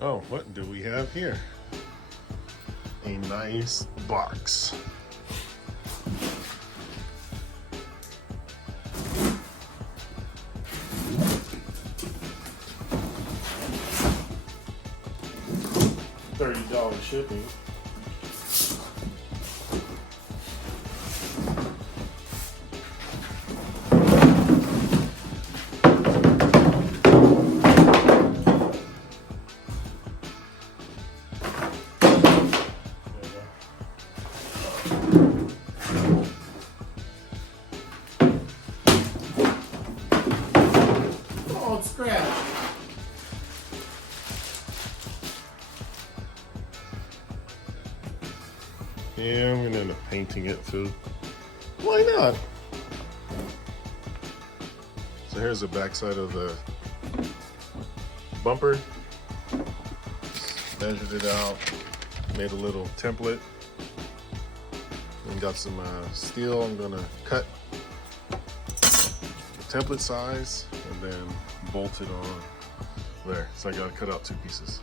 Oh, what do we have here? A nice box. $30 shipping. Oh, it's scratched. Yeah, I'm gonna end up painting it too. Why not? So here's the backside of the bumper. Measured it out, made a little template, and got some steel. I'm gonna cut the template size and then bolt it on there. So I gotta cut out 2 pieces.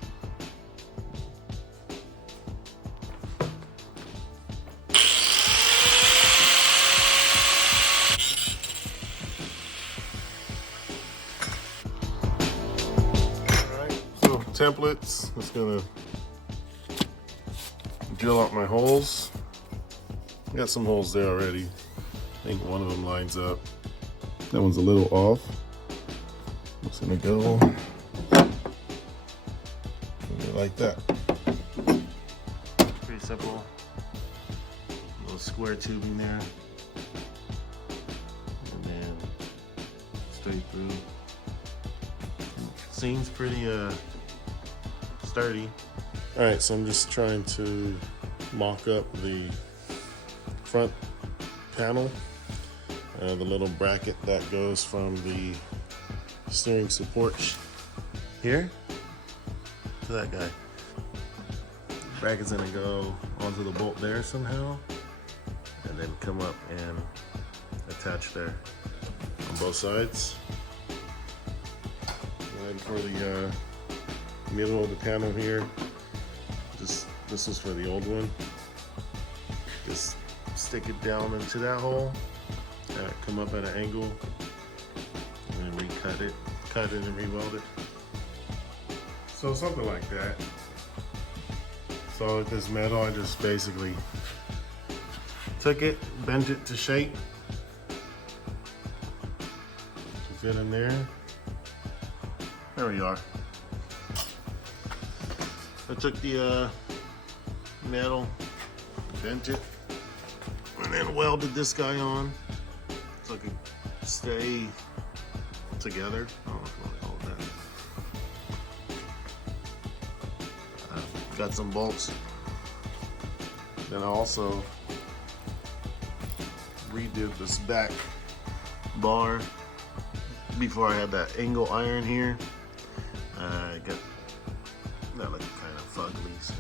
Templates. Just gonna drill out my holes. Got some holes there already. I think one of them lines up. That one's a little off. Just gonna go like that. Pretty simple. A little square tubing there, and then straight through. Seems pretty sturdy. All right, so I'm just trying to mock up the front panel, the little bracket that goes from the steering support here to that guy. Bracket's gonna go onto the bolt there somehow, and then come up and attach there on both sides. And for the middle of the panel here, this is for the old one. Just stick it down into that hole, come up at an angle, and then recut it, cut it and re-weld it. So something like that. So with this metal, I just basically took it, bent it to shape to fit in there. There we are. I took the metal, bent it, and then welded this guy on so it could stay together. I don't know if you want to call it that. Got some bolts. Then I also redid this back bar before I had that angle iron here. I got that looking kind of fugly, so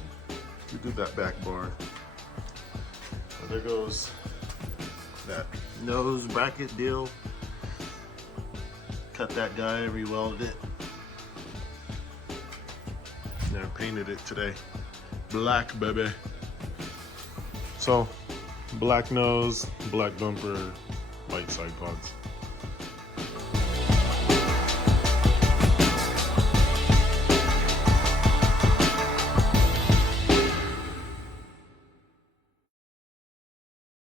we did that back bar. So there goes that nose bracket deal. Cut that guy, re-welded it. And I painted it today. Black, baby. So, black nose, black bumper, white side pods.